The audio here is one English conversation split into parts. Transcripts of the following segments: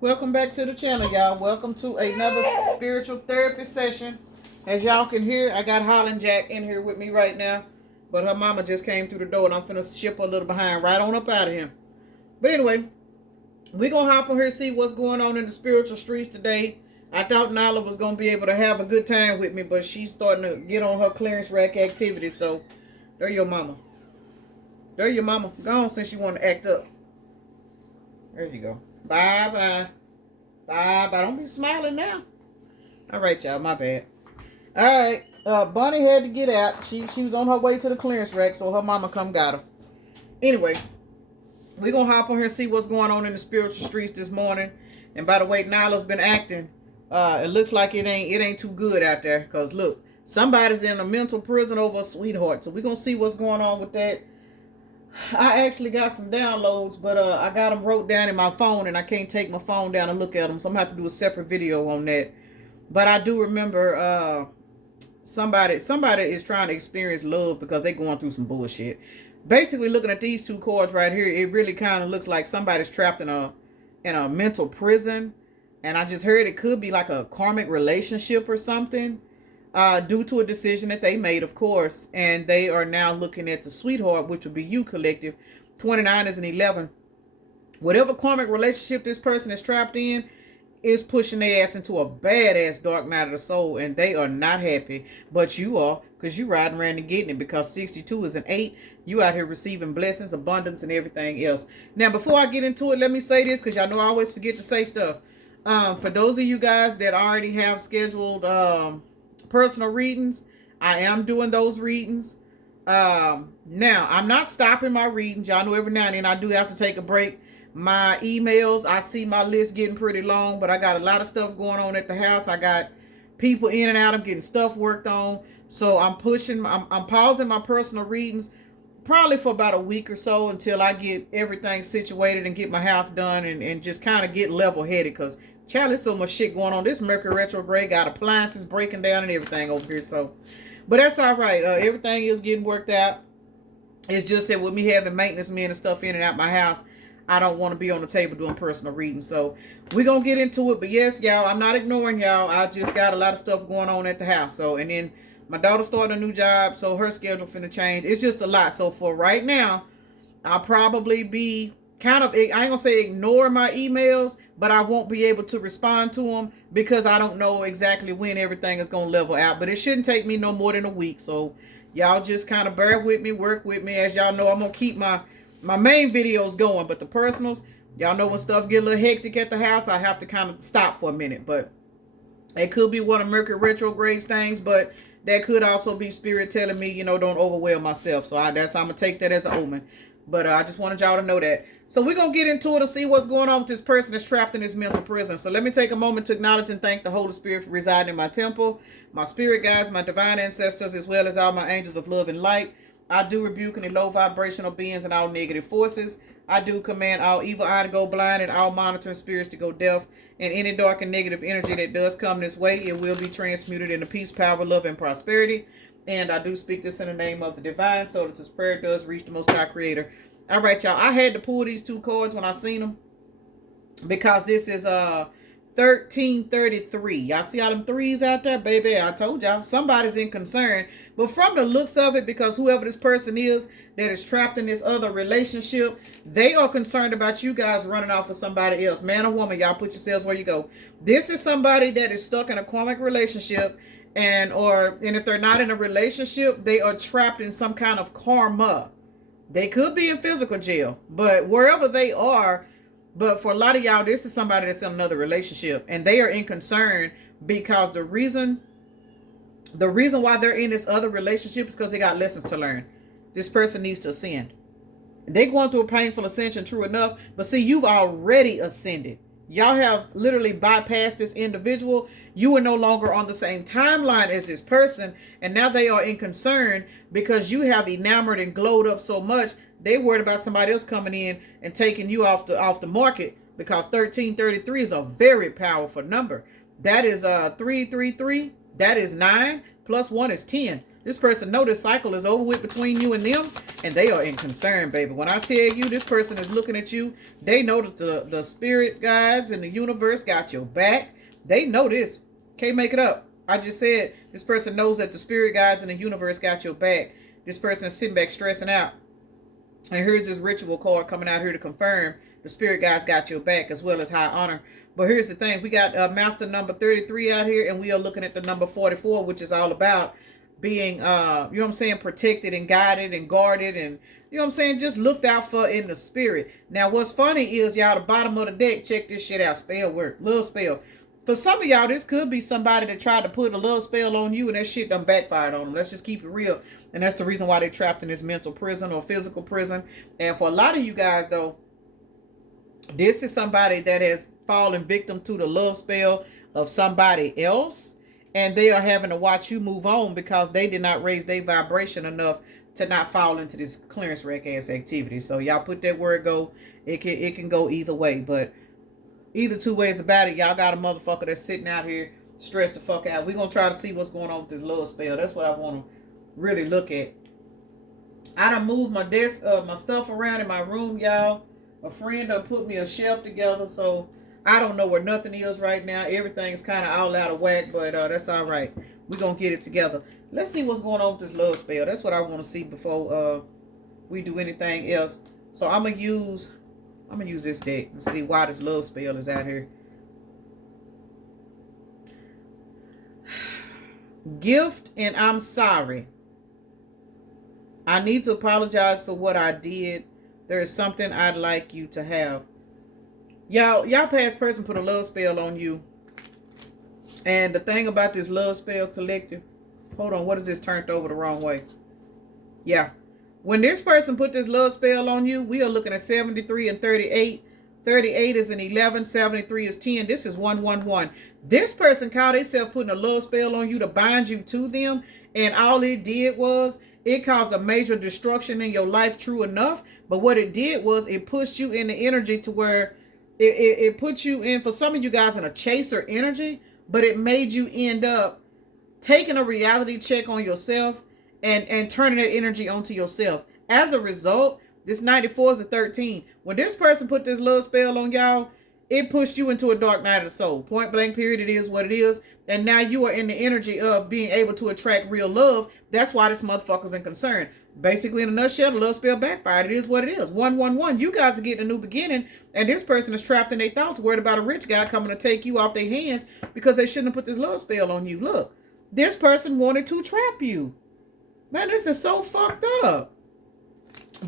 Welcome back to the channel, y'all. Welcome to another spiritual therapy session. As y'all can hear, I got Holland Jack in here with me right now. But her mama just came through the door and I'm finna ship her a little behind right on up out of here. But anyway, we're gonna hop on here and see what's going on in the spiritual streets today. I thought Nala was gonna be able to have a good time with me, but she's starting to get on her clearance rack activity. So there your mama. There your mama. Gone since you want to act up. There you go. Bye bye. Bye bye. Don't be smiling now. All right, y'all. My bad. All right. Bunny had to get out. She was on her way to the clearance rack, so her mama come got her. Anyway, we're gonna hop on here and see what's going on in the spiritual streets this morning. And by the way, Nyla's been acting. It looks like it ain't too good out there. Cause look, somebody's in a mental prison over a sweetheart. So we're gonna see what's going on with that. I actually got some downloads, but I got them wrote down in my phone, and I can't take my phone down and look at them, so I'm gonna have to do a separate video on that. But I do remember somebody is trying to experience love because they're going through some bullshit. Basically, looking at these two cards right here, it really kind of looks like somebody's trapped in a mental prison, and I just heard it could be like a karmic relationship or something. Due to a decision that they made, of course, and they are now looking at the sweetheart, which would be you, collective. 29 is an 11. Whatever karmic relationship this person is trapped in is pushing their ass into a badass dark night of the soul, and they are not happy. But you are, because you riding around and getting it, because 62 is an 8. You out here receiving blessings, abundance, and everything else. Now, before I get into it, let me say this, because y'all know I always forget to say stuff. For those of you guys that already have scheduled personal readings, I am doing those readings. Now I'm not stopping my readings. Y'all know every now and then I do have to take a break. My emails, I see my list getting pretty long, but I got a lot of stuff going on at the house. I got people in and out. I'm getting stuff worked on, so I'm pausing my personal readings probably for about a week or so until I get everything situated and get my house done and just kind of get level headed, because child, there's so much shit going on. This Mercury retrograde got appliances breaking down and everything over here. So, but that's all right. Everything is getting worked out. It's just that with me having maintenance men and stuff in and out my house, I don't want to be on the table doing personal readings. So we're going to get into it. But yes, y'all, I'm not ignoring y'all. I just got a lot of stuff going on at the house. So, and then my daughter started a new job, so her schedule finna change. It's just a lot. So for right now, I'll probably be kind of, I ain't gonna say ignore my emails, but I won't be able to respond to them because I don't know exactly when everything is gonna level out. But it shouldn't take me no more than a week. So y'all just kind of bear with me, work with me. As y'all know, I'm gonna keep my main videos going, but the personals, y'all know when stuff get a little hectic at the house, I have to kind of stop for a minute. But it could be one of Mercury retrograde things, but that could also be spirit telling me, don't overwhelm myself. So I'm gonna take that as an omen. But I just wanted y'all to know that. So we're going to get into it to see what's going on with this person that's trapped in this mental prison. So let me take a moment to acknowledge and thank the Holy Spirit for residing in my temple, my spirit guides, my divine ancestors, as well as all my angels of love and light. I do rebuke any low vibrational beings and all negative forces. I do command all evil eye to go blind and all monitoring spirits to go deaf. And any dark and negative energy that does come this way, it will be transmuted into peace, power, love, and prosperity. And I do speak this in the name of the divine, so that this prayer does reach the Most High Creator. All right, y'all. I had to pull these two cards when I seen them, because this is 1333. Y'all see all them threes out there? Baby, I told y'all, somebody's in concern. But from the looks of it, because whoever this person is that is trapped in this other relationship, they are concerned about you guys running off with somebody else. Man or woman, y'all put yourselves where you go. This is somebody that is stuck in a karmic relationship, and if they're not in a relationship, they are trapped in some kind of karma. They could be in physical jail, but wherever they are, but for a lot of y'all, this is somebody that's in another relationship, and they are in concern because the reason why they're in this other relationship is because they got lessons to learn. This person needs to ascend. They're going through a painful ascension, true enough, but see, you've already ascended. Y'all have literally bypassed this individual. You are no longer on the same timeline as this person, and now they are in concern because you have enamored and glowed up so much. They worried about somebody else coming in and taking you off the market, because 1333 is a very powerful number. That is 333. That is 9. plus 1 is 10. This person know this cycle is over with between you and them, and they are in concern, baby. When I tell you this person is looking at you, they know that the spirit guides and the universe got your back. They know this. Can't make it up. I just said this person knows that the spirit guides and the universe got your back. This person is sitting back stressing out. And here's this ritual card coming out here to confirm the spirit guides got your back, as well as high honor. But here's the thing. We got master number 33 out here, and we are looking at the number 44, which is all about being, you know what I'm saying, protected and guided and guarded and, you know what I'm saying, just looked out for in the spirit. Now, what's funny is, y'all, the bottom of the deck, check this shit out. Spell work. Love spell. For some of y'all, this could be somebody that tried to put a love spell on you and that shit done backfired on them. Let's just keep it real. And that's the reason why they're trapped in this mental prison or physical prison. And for a lot of you guys, though, this is somebody that has fallen victim to the love spell of somebody else. And they are having to watch you move on because they did not raise their vibration enough to not fall into this clearance wreck ass activity. So y'all put that where it go. It can go either way. But either two ways about it, y'all got a motherfucker that's sitting out here stressed the fuck out. We're going to try to see what's going on with this love spell. That's what I want to really look at. I done moved my desk, my stuff around in my room, y'all. A friend done put me a shelf together, so I don't know where nothing is right now. Everything's kind of all out of whack, but that's all right. We're going to get it together. Let's see what's going on with this love spell. That's what I want to see before we do anything else. So I'm going to use this deck and see why this love spell is out here. Gift and I'm sorry. I need to apologize for what I did. There is something I'd like you to have. Y'all past person put a love spell on you. And the thing about this love spell collective, hold on, what is this turned over the wrong way? Yeah. When this person put this love spell on you, we are looking at 73 and 38. 38 is an 11, 73 is 10. This is 111. This person called themselves putting a love spell on you to bind you to them. And all it did was, it caused a major destruction in your life, true enough. But what it did was, it pushed you in the energy to where it put you in, for some of you guys, in a chaser energy. But it made you end up taking a reality check on yourself and turning that energy onto yourself. As a result, this 94 is a 13. When this person put this love spell on y'all, it pushed you into a dark night of the soul. Point blank period. It is what it is. And now you are in the energy of being able to attract real love. That's why this motherfucker's in concern. Basically, in a nutshell, the love spell backfired. It is what it is. 111. You guys are getting a new beginning. And this person is trapped in their thoughts, worried about a rich guy coming to take you off their hands because they shouldn't have put this love spell on you. Look, this person wanted to trap you. Man, this is so fucked up.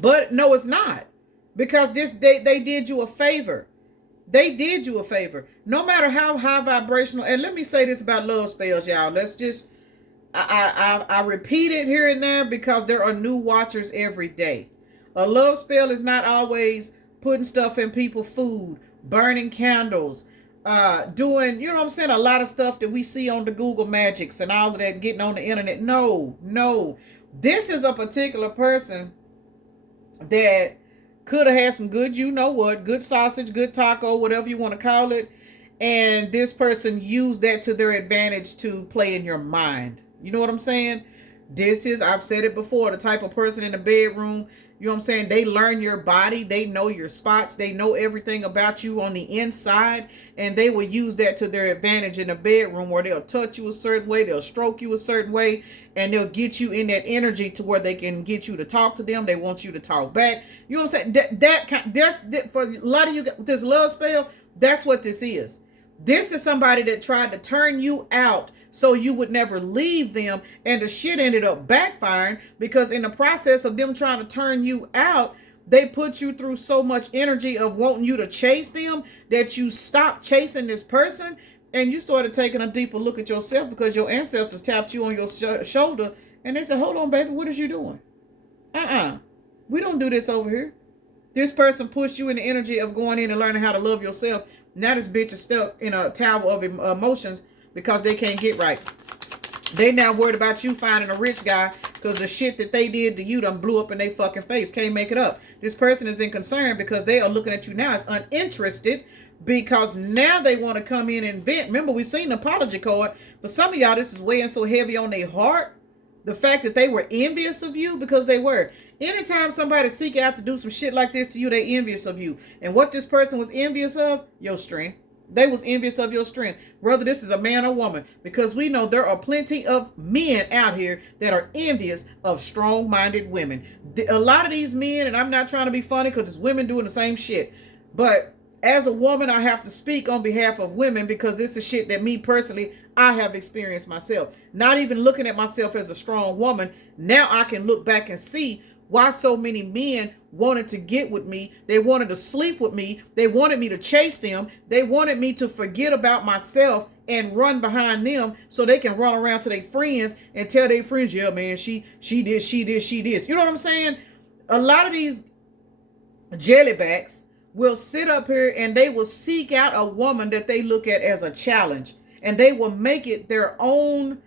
But no, it's not. Because they did you a favor. They did you a favor. No matter how high vibrational. And let me say this about love spells, y'all. Let's just, I repeat it here and there because there are new watchers every day. A love spell is not always putting stuff in people's food, burning candles, doing, you know what I'm saying, a lot of stuff that we see on the Google Magics and all of that, getting on the internet. No. This is a particular person that could have had some good, you know what, good sausage, good taco, whatever you want to call it. And this person used that to their advantage to play in your mind. You know what I'm saying? This is, I've said it before, the type of person in the bedroom, you know what I'm saying? They learn your body. They know your spots. They know everything about you on the inside. And they will use that to their advantage in the bedroom, where they'll touch you a certain way. They'll stroke you a certain way. And they'll get you in that energy to where they can get you to talk to them. They want you to talk back. You know what I'm saying? That's for a lot of you, this love spell, that's what this is. This is somebody that tried to turn you out so you would never leave them. And the shit ended up backfiring because in the process of them trying to turn you out, they put you through so much energy of wanting you to chase them that you stopped chasing this person. And you started taking a deeper look at yourself because your ancestors tapped you on your shoulder. And they said, hold on, baby, what is you doing? We don't do this over here. This person pushed you in the energy of going in and learning how to love yourself. Now this bitch is stuck in a tower of emotions because they can't get right. They now worried about you finding a rich guy because the shit that they did to you done blew up in their fucking face. Can't make it up. This person is in concern because they are looking at you now as uninterested, because now they want to come in and vent. Remember, we seen the apology card. For some of y'all, this is weighing so heavy on their heart. The fact that they were envious of you, because they were. Anytime somebody seek out to do some shit like this to you, they envious of you. And what this person was envious of? Your strength. They was envious of your strength. Whether this is a man or woman. Because we know there are plenty of men out here that are envious of strong-minded women. A lot of these men, and I'm not trying to be funny because it's women doing the same shit. But as a woman, I have to speak on behalf of women, because this is shit that me personally, I have experienced myself. Not even looking at myself as a strong woman, now I can look back and see why so many men wanted to get with me. They wanted to sleep with me. They wanted me to chase them. They wanted me to forget about myself and run behind them so they can run around to their friends and tell their friends, yeah, man, she did. You know what I'm saying? A lot of these jellybacks will sit up here and they will seek out a woman that they look at as a challenge. And they will make it their own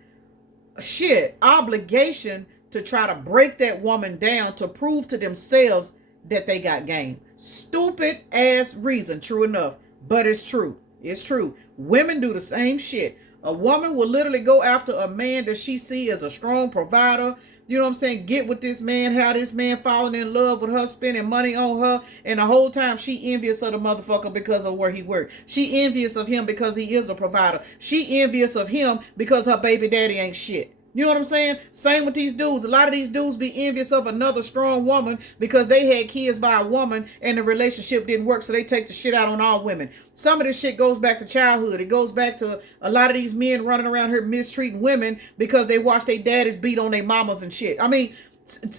obligation to try to break that woman down to prove to themselves that they got game. Stupid ass reason, true enough. But it's true. It's true. Women do the same shit. A woman will literally go after a man that she see as a strong provider. You know what I'm saying? Get with this man, how this man falling in love with her, spending money on her. And the whole time she envious of the motherfucker because of where he worked. She envious of him because he is a provider. She envious of him because her baby daddy ain't shit. You know what I'm saying? Same with these dudes. A lot of these dudes be envious of another strong woman because they had kids by a woman and the relationship didn't work, so they take the shit out on all women. Some of this shit goes back to childhood. It goes back to a lot of these men running around here mistreating women because they watch their daddies beat on their mamas and shit. I mean,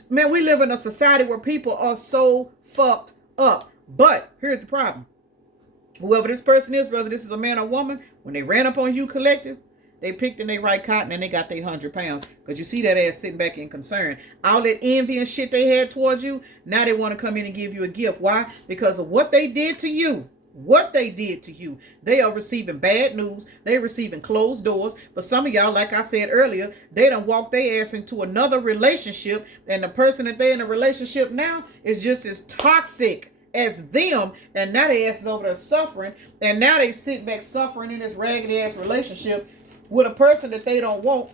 man, we live in a society where people are so fucked up. But here's the problem. Whoever this person is, whether this is a man or woman, when they ran up on you collective, they picked in their right cotton and they got their 100 pounds. Because you see that ass sitting back in concern. All that envy and shit they had towards you, now they want to come in and give you a gift. Why? Because of what they did to you. What they did to you. They are receiving bad news. They're receiving closed doors. For some of y'all, like I said earlier, they done walked their ass into another relationship. And the person that they're in a relationship now is just as toxic as them. And now their ass is over there suffering. And now they sit back suffering in this ragged ass relationship with a person that they don't want.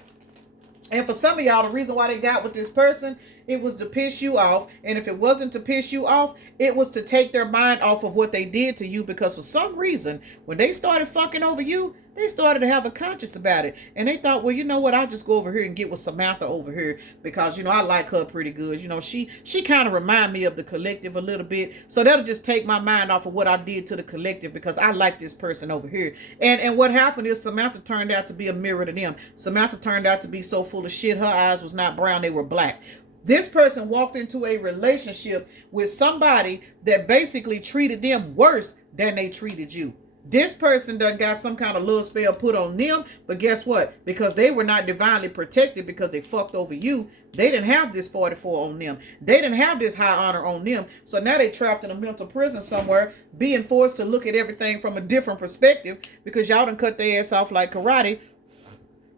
And for some of y'all, the reason why they got with this person, it was to piss you off. And if it wasn't to piss you off, it was to take their mind off of what they did to you. Because for some reason, when they started fucking over you, they started to have a conscience about it. And they thought, well, you know what? I'll just go over here and get with Samantha over here. Because, you know, I like her pretty good. You know, she kind of remind me of the collective a little bit. So that'll just take my mind off of what I did to the collective. Because I like this person over here. And what happened is Samantha turned out to be a mirror to them. Samantha turned out to be so full of shit. Her eyes was not brown. They were black. This person walked into a relationship with somebody that basically treated them worse than they treated you. This person done got some kind of little spell put on them, but guess what? Because they were not divinely protected because they fucked over you, they didn't have this 44 on them. They didn't have this high honor on them. So now they trapped in a mental prison somewhere, being forced to look at everything from a different perspective because y'all done cut their ass off like karate.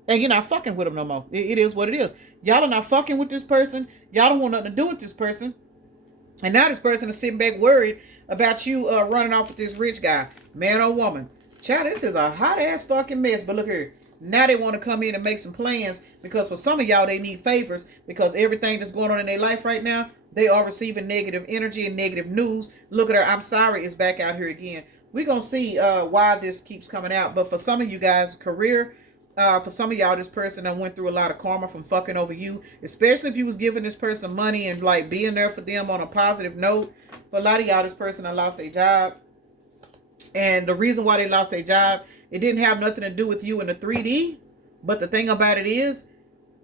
And you're not fucking with them no more. It is what it is. Y'all are not fucking with this person. Y'all don't want nothing to do with this person. And now this person is sitting back worried about you running off with this rich guy, man or woman. Child, this is a hot ass fucking mess. But look here. Now they want to come in and make some plans because for some of y'all, they need favors because everything that's going on in their life right now, they are receiving negative energy and negative news. Look at her. I'm sorry is back out here again. We're going to see why this keeps coming out. But for some of you guys, career, for some of y'all, this person that went through a lot of karma from fucking over you, especially if you was giving this person money and like being there for them on a positive note. For a lot of y'all, this person that lost their job. And the reason why they lost their job, it didn't have nothing to do with you in the 3D. But the thing about it is,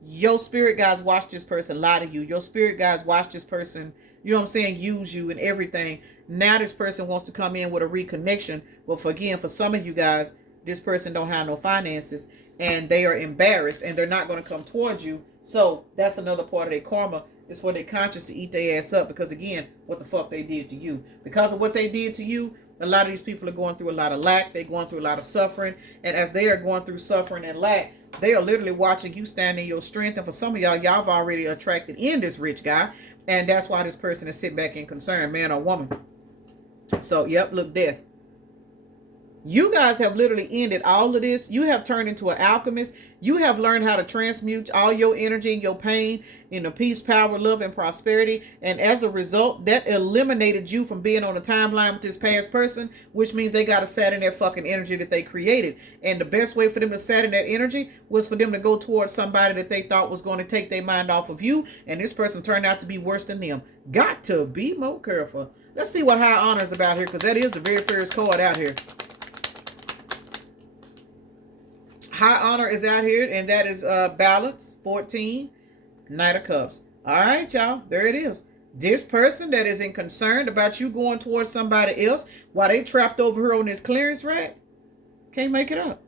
your spirit guys watched this person lie to you. Your spirit guys watched this person, you know what I'm saying, use you and everything. Now this person wants to come in with a reconnection. But for some of you guys, this person don't have no finances. And they are embarrassed and they're not going to come towards you. So that's another part of their karma. It's for their conscience to eat their ass up because, again, what the fuck they did to you. Because of what they did to you, A lot of these people are going through a lot of lack. They're going through a lot of suffering. And as they are going through suffering and lack, they are literally watching you stand in your strength. And for some of y'all, y'all have already attracted in this rich guy. And that's why this person is sitting back and concerned, man or woman. So, yep, look, death. You guys have literally ended all of this. You have turned into an alchemist. You have learned how to transmute all your energy and your pain into peace, power, love, and prosperity. And as a result, that eliminated you from being on a timeline with this past person, which means they got to sat in that fucking energy that they created. And the best way for them to sat in that energy was for them to go towards somebody that they thought was going to take their mind off of you. And this person turned out to be worse than them. Got to be more careful. Let's see what high honor is about here, because that is the very first card out here. High honor is out here, and that is balance, 14, Knight of Cups. All right, y'all, there it is. This person that is in concern about you going towards somebody else while they trapped over here on this clearance rack, can't make it up.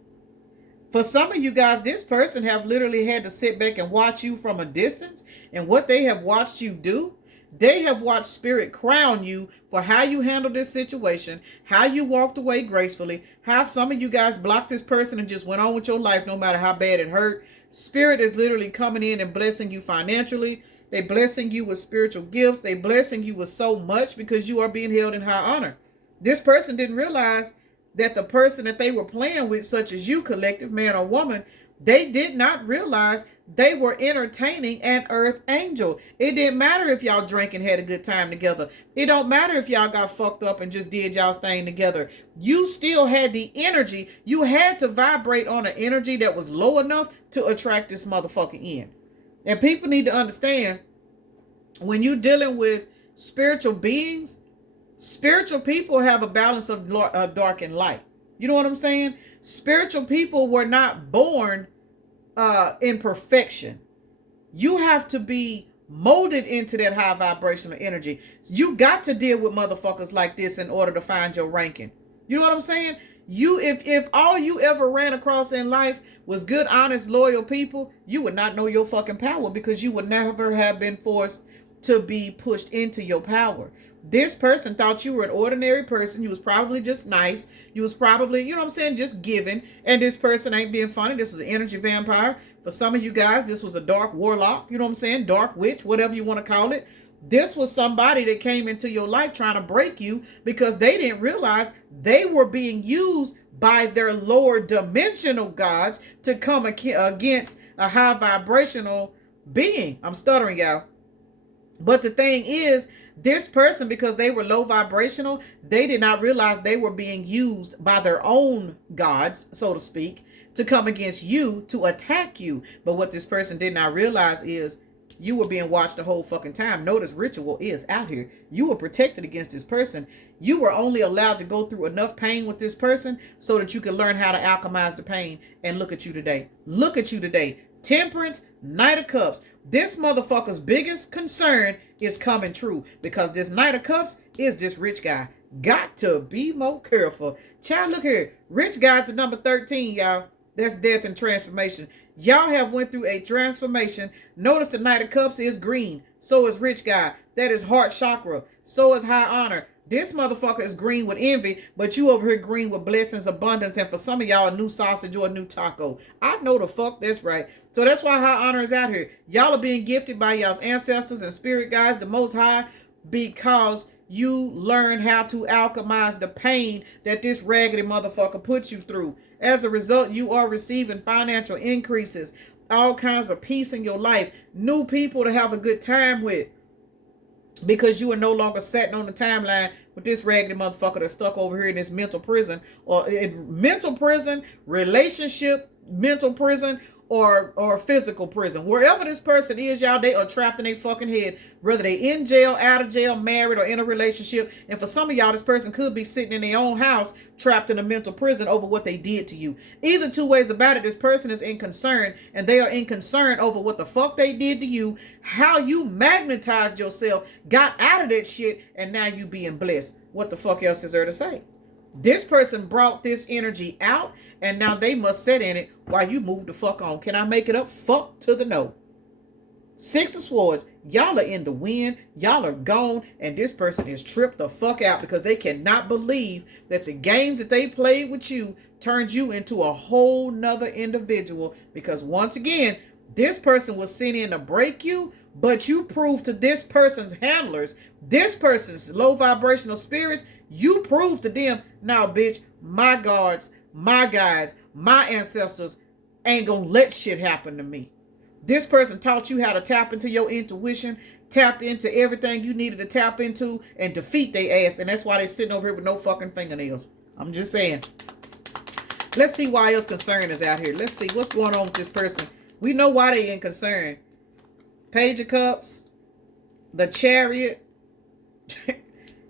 For some of you guys, this person have literally had to sit back and watch you from a distance, and what they have watched you do, they have watched spirit crown you for how you handled this situation, how you walked away gracefully, how some of you guys blocked this person and just went on with your life no matter how bad it hurt. Spirit is literally coming in and blessing you financially. They blessing you with spiritual gifts. They blessing you with so much because you are being held in high honor. This person didn't realize that the person that they were playing with, such as you, collective man or woman, they did not realize they were entertaining an earth angel. It didn't matter if y'all drank and had a good time together. It don't matter if y'all got fucked up and just did y'all's thing together. You still had the energy. You had to vibrate on an energy that was low enough to attract this motherfucker in. And people need to understand, when you're dealing with spiritual beings, spiritual people have a balance of dark and light. You know what I'm saying? Spiritual people were not born in perfection. You have to be molded into that high vibrational energy. You got to deal with motherfuckers like this in order to find your ranking. You know what I'm saying? You, if all you ever ran across in life was good, honest, loyal people, you would not know your fucking power, because you would never have been forced to be pushed into your power. This person thought you were an ordinary person. You was probably just nice. You was probably, you know what I'm saying, just giving. And this person ain't being funny. This was an energy vampire. For some of you guys, this was a dark warlock. You know what I'm saying? Dark witch, whatever you want to call it. This was somebody that came into your life trying to break you because they didn't realize they were being used by their lower dimensional gods to come against a high vibrational being. I'm stuttering, y'all. But the thing is, this person, because they were low vibrational, they did not realize they were being used by their own gods, so to speak, to come against you, to attack you. But what this person did not realize is you were being watched the whole fucking time. Notice ritual is out here. You were protected against this person. You were only allowed to go through enough pain with this person so that you could learn how to alchemize the pain. And look at you today. Look at you today. Temperance, Knight of Cups. This motherfucker's biggest concern is coming true, because this Knight of Cups is this rich guy. Got to be more careful. Child, look here. Rich guy's the number 13, y'all. That's death and transformation. Y'all have went through a transformation. Notice the Knight of Cups is green. So is rich guy. That is heart chakra. So is high honor. This motherfucker is green with envy, but you over here green with blessings, abundance, and for some of y'all, a new sausage or a new taco. I know the fuck that's right. So that's why high honor is out here. Y'all are being gifted by y'all's ancestors and spirit guides, the Most High, because you learn how to alchemize the pain that this raggedy motherfucker put you through. As a result, you are receiving financial increases, all kinds of peace in your life, new people to have a good time with, because you are no longer sitting on the timeline with this raggedy motherfucker that's stuck over here in this mental prison, or mental prison, relationship, mental prison, or physical prison. Wherever this person is, y'all, they are trapped in their fucking head, whether they in jail, out of jail, married, or in a relationship. And for some of y'all, this person could be sitting in their own house, trapped in a mental prison over what they did to you. Either two ways about it, this person is in concern, and they are in concern over what the fuck they did to you, how you magnetized yourself, got out of that shit, and now you being blessed. What the fuck else is there to say? This person brought this energy out, and now they must sit in it while you move the fuck on. Can I make it up? Fuck to the no. Six of Swords, y'all are in the wind, y'all are gone, and this person is tripped the fuck out because they cannot believe that the games that they played with you turned you into a whole nother individual. Because once again, this person was sent in to break you, but you proved to this person's handlers, this person's low vibrational spirits, you proved to them, now bitch, my guards, my guides, my ancestors ain't gonna let shit happen to me. This person taught you how to tap into your intuition, tap into everything you needed to tap into, and defeat their ass. And that's why they sitting over here with no fucking fingernails. I'm just saying. Let's see why else concern is out here. Let's see what's going on with this person. We know why they in concern. Page of Cups, the Chariot.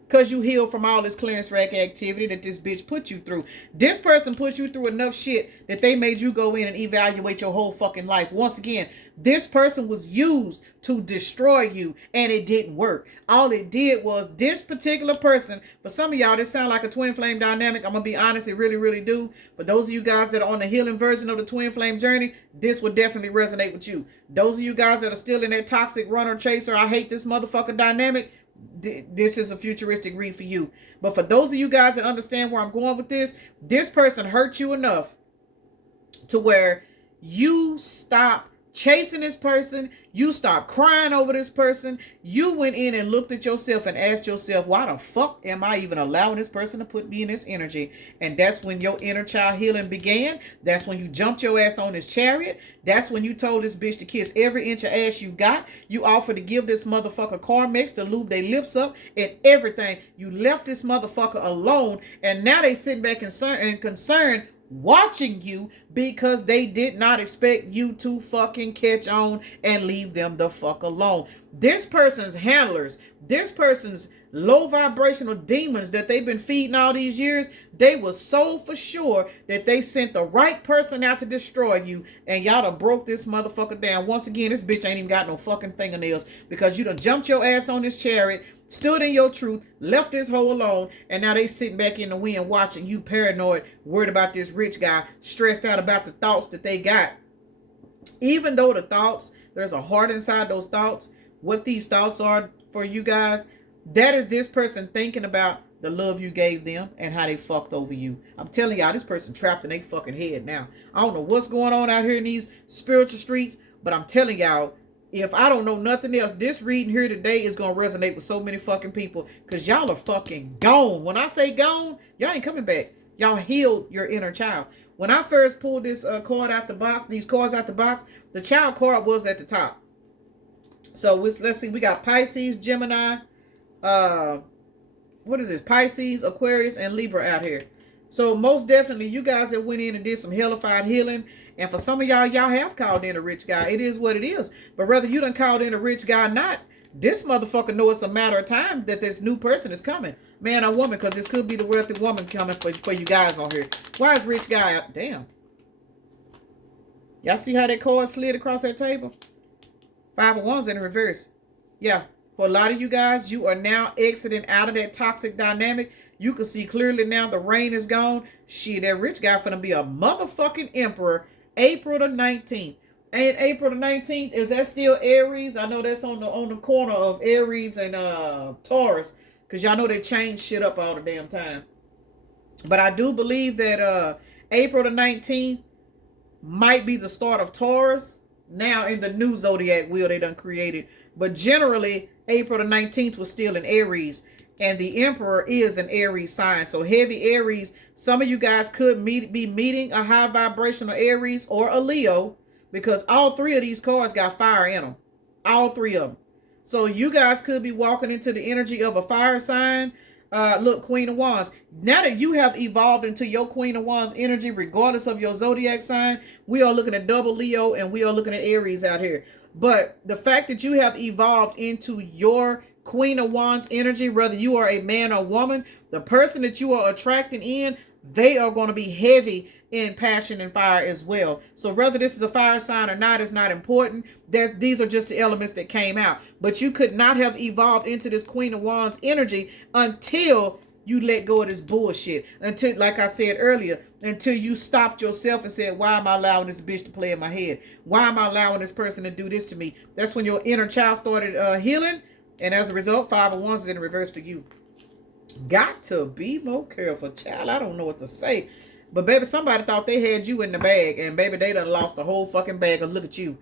Because you healed from all this clearance rack activity that this bitch put you through. This person put you through enough shit that they made you go in and evaluate your whole fucking life. Once again, this person was used to destroy you, and it didn't work. All it did was this particular person, for some of y'all, this sound like a twin flame dynamic. I'm going to be honest, it really, really do. For those of you guys that are on the healing version of the twin flame journey, this would definitely resonate with you. Those of you guys that are still in that toxic runner chaser, I hate this motherfucker dynamic, this is a futuristic read for you. But for those of you guys that understand where I'm going with this person hurt you enough to where you stop chasing this person, you stop crying over this person, you went in and looked at yourself and asked yourself, why the fuck am I even allowing this person to put me in this energy? And that's when your inner child healing began. That's when you jumped your ass on this chariot. That's when you told this bitch to kiss every inch of ass you got. You offered to give this motherfucker Karmic to lube their lips up and everything. You left this motherfucker alone, and now they sitting back concerned watching you because they did not expect you to fucking catch on and leave them the fuck alone. This person's handlers, this person's low vibrational demons that they've been feeding all these years, they were so for sure that they sent the right person out to destroy you, and y'all done broke this motherfucker down. Once again, this bitch ain't even got no fucking fingernails because you done jumped your ass on this chariot, stood in your truth, left this hoe alone, and now they sitting back in the wind watching you paranoid, worried about this rich guy, stressed out about the thoughts that they got. Even though the thoughts, there's a heart inside those thoughts, what these thoughts are for you guys, that is this person thinking about the love you gave them and how they fucked over you. I'm telling y'all, this person trapped in their fucking head now. I don't know what's going on out here in these spiritual streets, but I'm telling y'all, if I don't know nothing else, this reading here today is going to resonate with so many fucking people because y'all are fucking gone. When I say gone, y'all ain't coming back. Y'all healed your inner child. When I first pulled this card out the box, these cards out the box, the child card was at the top. So let's see, we got Pisces, Gemini, what is this? Pisces, Aquarius, and Libra out here. So most definitely, you guys that went in and did some hellified healing, and for some of y'all, y'all have called in a rich guy. It is what it is. But whether you done called in a rich guy or not, this motherfucker know it's a matter of time that this new person is coming. Man or woman, because this could be the wealthy woman coming for you guys on here. Why is rich guy out? Damn. Y'all see how that card slid across that table? 5 of Wands in reverse. Yeah. For a lot of you guys, you are now exiting out of that toxic dynamic. You can see clearly now the rain is gone. Shit, that rich guy finna be a motherfucking emperor April the 19th. And April the 19th, is that still Aries? I know that's on the corner of Aries and Taurus. Because y'all know they change shit up all the damn time. But I do believe that April the 19th might be the start of Taurus. Now in the new zodiac wheel they done created. But generally, April the 19th was still in Aries. And the Emperor is an Aries sign. So heavy Aries, some of you guys could be meeting a high vibrational Aries or a Leo. Because all three of these cards got fire in them. All three of them. So you guys could be walking into the energy of a fire sign. Look, Queen of Wands. Now that you have evolved into your Queen of Wands energy, regardless of your zodiac sign, we are looking at double Leo and we are looking at Aries out here. But the fact that you have evolved into your Queen of Wands energy, whether you are a man or woman, the person that you are attracting in, they are going to be heavy in passion and fire as well. So whether this is a fire sign or not is not important. These are just the elements that came out. But you could not have evolved into this Queen of Wands energy until you let go of this bullshit. Until, like I said earlier, until you stopped yourself and said, why am I allowing this bitch to play in my head? Why am I allowing this person to do this to me? That's when your inner child started healing. And as a result, 501s is in reverse for you. Got to be more careful, child. I don't know what to say. But baby, somebody thought they had you in the bag. And baby, they done lost the whole fucking bag. And look at you.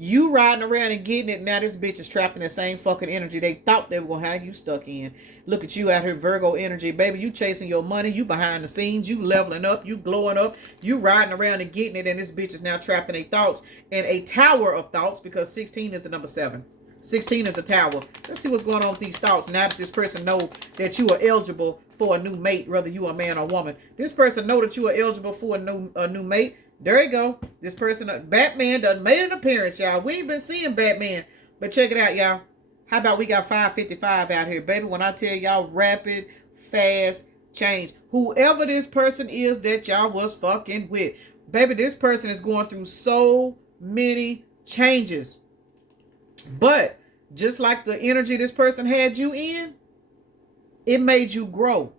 You riding around and getting it. Now this bitch is trapped in the same fucking energy they thought they were going to have you stuck in. Look at you out here, Virgo energy. Baby, you chasing your money. You behind the scenes. You leveling up. You glowing up. You riding around and getting it. And this bitch is now trapped in a thoughts. And a tower of thoughts, because 16 is the number 7. 16 is a tower. Let's see what's going on with these thoughts. Now that this person know that you are eligible for a new mate, whether you are a man or woman. This person know that you are eligible for a new mate. There you go. This person, Batman, done made an appearance, y'all. We ain't been seeing Batman. But check it out, y'all. How about we got 555 out here, baby? When I tell y'all rapid, fast change. Whoever this person is that y'all was fucking with. Baby, this person is going through so many changes. But just like the energy this person had you in, it made you grow.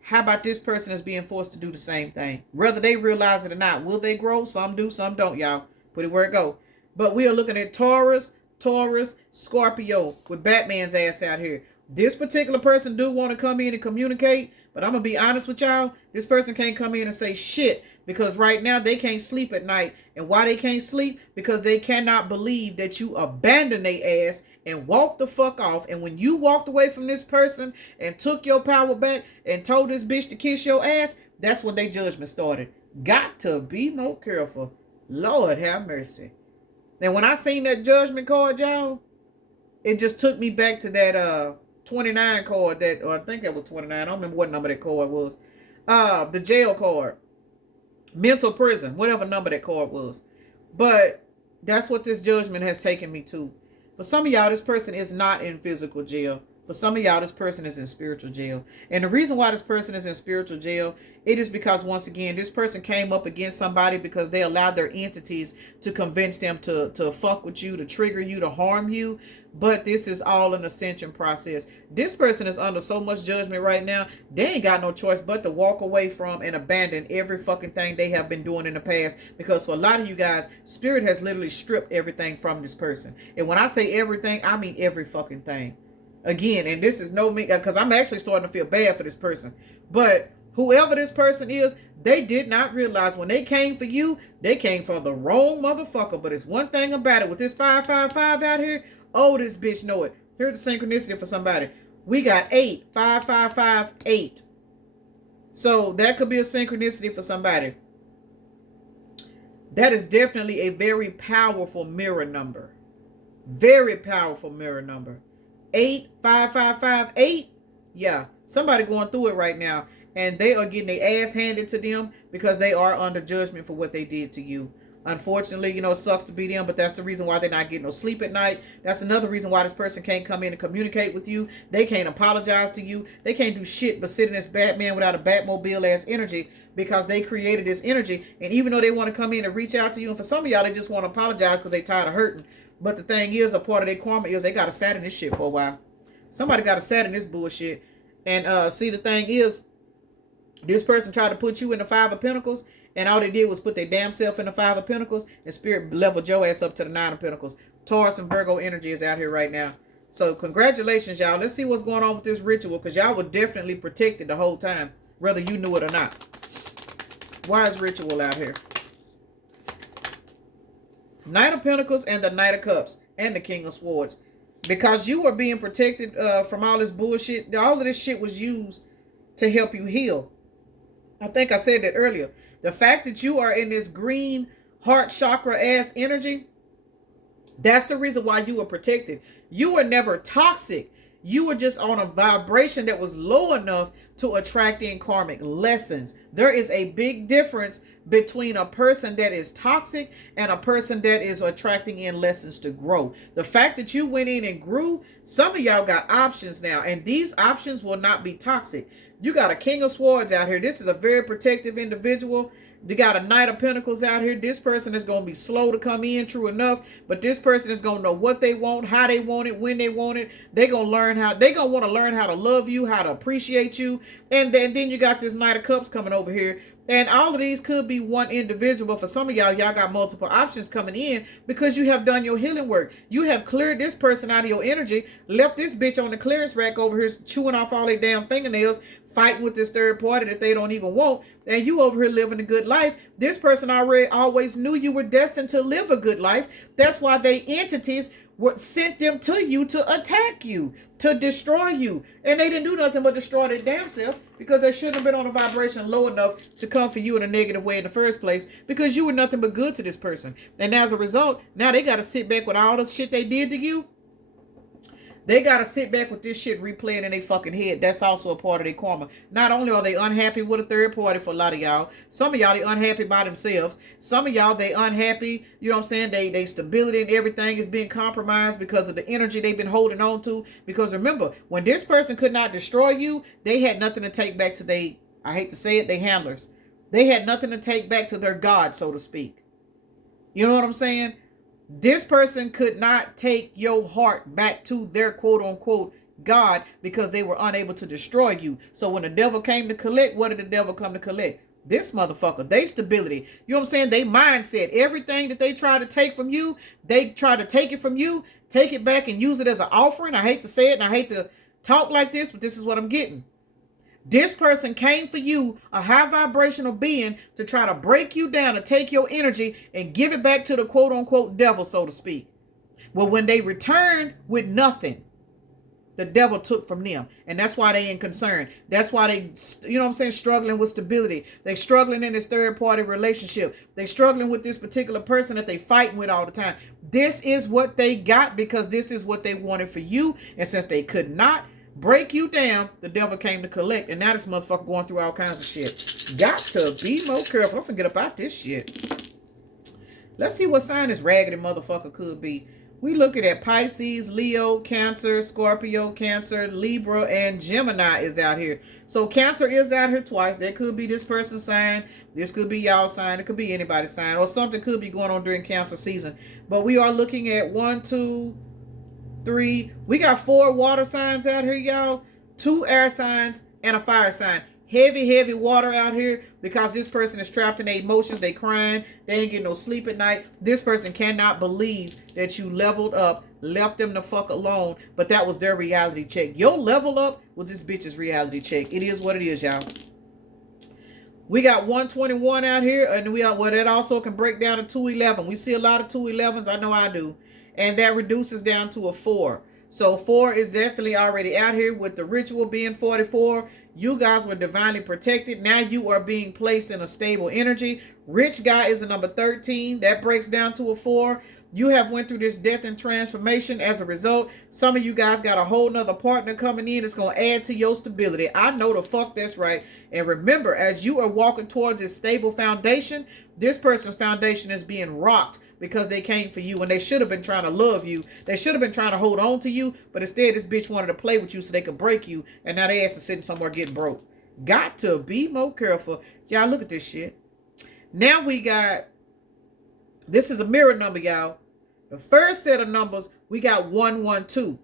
How about this person is being forced to do the same thing? Whether they realize it or not. Will they grow? Some do, some don't, y'all. Put it where it go. But we are looking at Taurus, Scorpio with Batman's ass out here. This particular person do want to come in and communicate. But I'm going to be honest with y'all. This person can't come in and say shit. Because right now they can't sleep at night. And why they can't sleep? Because they cannot believe that you abandoned their ass and walked the fuck off. And when you walked away from this person and took your power back and told this bitch to kiss your ass, that's when their judgment started. Got to be more careful. Lord have mercy. And when I seen that judgment card, y'all, it just took me back to that 29 card, that, or I think that was 29. I don't remember what number that card was. The jail card. Mental prison, whatever number that card was. But that's what this judgment has taken me to. For some of y'all, this person is not in physical jail. For some of y'all, this person is in spiritual jail. And the reason why this person is in spiritual jail, it is because, once again, this person came up against somebody because they allowed their entities to convince them to fuck with you, to trigger you, to harm you. But this is all an ascension process. This person is under so much judgment right now, they ain't got no choice but to walk away from and abandon every fucking thing they have been doing in the past. Because for a lot of you guys, spirit has literally stripped everything from this person. And when I say everything, I mean every fucking thing. Again, and this is no me, because I'm actually starting to feel bad for this person. But whoever this person is, they did not realize when they came for you, they came for the wrong motherfucker. But it's one thing about it. With this 555 out here, oh, this bitch know it. Here's a synchronicity for somebody. We got 8. 555, 8. So that could be a synchronicity for somebody. That is definitely a very powerful mirror number. Very powerful mirror number. 8, 555, 8. Yeah, somebody going through it right now, and they are getting their ass handed to them because they are under judgment for what they did to you. Unfortunately, you know, it sucks to be them, but that's the reason why they're not getting no sleep at night. That's another reason why this person can't come in and communicate with you. They can't apologize to you. They can't do shit but sit in this Batman without a Batmobile ass energy, because they created this energy. And even though they want to come in and reach out to you, and for some of y'all, they just want to apologize because they tired of hurting. But the thing is, a part of their karma is they got to sat in this shit for a while. Somebody got to sat in this bullshit. And see, the thing is, this person tried to put you in the 5 of Pentacles, and all they did was put their damn self in the 5 of Pentacles, and spirit leveled your ass up to the 9 of Pentacles. Taurus and Virgo energy is out here right now. So congratulations, y'all. Let's see what's going on with this ritual, because y'all were definitely protected the whole time, whether you knew it or not. Why is ritual out here? Knight of Pentacles and the Knight of Cups and the King of Swords. Because you were being protected from all this bullshit. All of this shit was used to help you heal. I think I said that earlier. The fact that you are in this green heart chakra ass energy, that's the reason why you were protected. You were never toxic. You were just on a vibration that was low enough to attract in karmic lessons. There is a big difference between a person that is toxic and a person that is attracting in lessons to grow. The fact that you went in and grew, some of y'all got options now, and these options will not be toxic. You got a King of Swords out here. This is a very protective individual. You got a Knight of Pentacles out here. This person is going to be slow to come in, true enough. But this person is going to know what they want, how they want it, when they want it. They're going to want to learn how to love you, how to appreciate you. And then you got this Knight of Cups coming over here. And all of these could be one individual, but for some of y'all got multiple options coming in because you have done your healing work. You have cleared this person out of your energy, left this bitch on the clearance rack over here chewing off all their damn fingernails, fighting with this third party that they don't even want, and you over here living a good life. This person always knew you were destined to live a good life. That's why they entities sent them to you to attack you, to destroy you. And they didn't do nothing but destroy their damn self because they shouldn't have been on a vibration low enough to come for you in a negative way in the first place because you were nothing but good to this person. And as a result, now they got to sit back with all the shit they did to you. They got to sit back with this shit replaying in their fucking head. That's also a part of their karma. Not only are they unhappy with a third party for a lot of y'all, some of y'all, they unhappy by themselves. Some of y'all, they unhappy, you know what I'm saying? They stability and everything is being compromised because of the energy they've been holding on to. Because remember, when this person could not destroy you, they had nothing to take back to I hate to say it, they handlers. They had nothing to take back to their God, so to speak. You know what I'm saying? This person could not take your heart back to their quote unquote God because they were unable to destroy you. So when the devil came to collect, what did the devil come to collect? This motherfucker, they stability. You know what I'm saying? They mindset. Everything that they try to take from you, they try to take it from you, take it back and use it as an offering. I hate to say it and I hate to talk like this, but this is what I'm getting. This person came for you, a high vibrational being, to try to break you down, to take your energy and give it back to the quote unquote devil, so to speak. Well, when they returned with nothing, the devil took from them. And that's why they ain't concerned. That's why they, you know what I'm saying, struggling with stability. They struggling in this third party relationship. They struggling with this particular person that they fighting with all the time. This is what they got because this is what they wanted for you. And since they could not break you down, the devil came to collect. And now this motherfucker going through all kinds of shit. Got to be more careful. Don't forget about this shit. Let's see what sign this raggedy motherfucker could be. We looking at Pisces, Leo, Cancer, Scorpio, Cancer, Libra, and Gemini is out here. So Cancer is out here twice. That could be this person's sign. This could be y'all sign. It could be anybody's sign. Or something could be going on during Cancer season. But we are looking at 1, 2, 3. We got 4 water signs out here, y'all. 2 air signs and a fire sign. Heavy water out here because this person is trapped in their emotions. They crying. They ain't getting no sleep at night. This person cannot believe that you leveled up, left them the fuck alone. But that was their reality check. Your level up was this bitch's reality check. It is what it is, y'all. We got 121 out here. And that also can break down to 211. We see a lot of 211s. I know I do. And that reduces down to a 4. So 4 is definitely already out here with the ritual being 44. You guys were divinely protected. Now you are being placed in a stable energy. Rich guy is a number 13. That breaks down to a 4. You have went through this death and transformation. As a result, some of you guys got a whole nother partner coming in that's going to add to your stability. I know the fuck that's right. And remember, as you are walking towards this stable foundation, this person's foundation is being rocked because they came for you and they should have been trying to love you. They should have been trying to hold on to you, but instead this bitch wanted to play with you so they could break you, and now they ass is sitting somewhere getting broke. Got to be more careful. Y'all, look at this shit. Now we got, this is a mirror number, y'all. The first set of numbers, we got 112.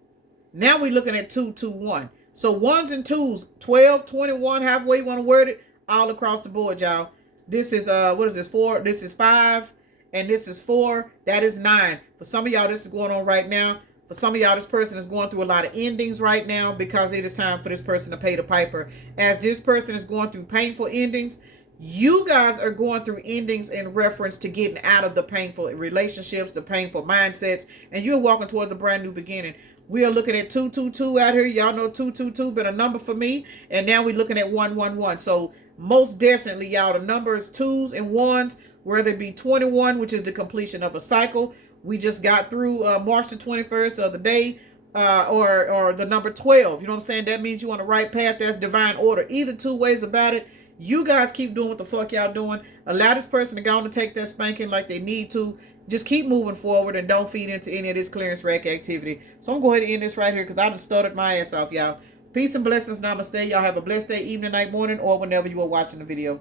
Now we're looking at 221. So 1s and 2s, 12, 21, halfway you want to word it, all across the board, y'all. This is, what is this, 4? This is 5. And this is 4. That is 9. For some of y'all, this is going on right now. For some of y'all, this person is going through a lot of endings right now because it is time for this person to pay the piper. As this person is going through painful endings, you guys are going through endings in reference to getting out of the painful relationships, the painful mindsets, and you're walking towards a brand new beginning. We are looking at 222 out here. Y'all know 222 been a number for me. And now we're looking at 111. So most definitely, y'all, the numbers 2s and 1s, whether it be 21, which is the completion of a cycle. We just got through March the 21st of the day, or the number 12. You know what I'm saying? That means you on the right path. That's divine order. Either 2 ways about it. You guys keep doing what the fuck y'all doing. Allow this person to go on and take that spanking like they need to. Just keep moving forward and don't feed into any of this clearance rack activity. So I'm going to go ahead and end this right here because I done stuttered my ass off, y'all. Peace and blessings. Namaste. Y'all have a blessed day, evening, night, morning, or whenever you are watching the video.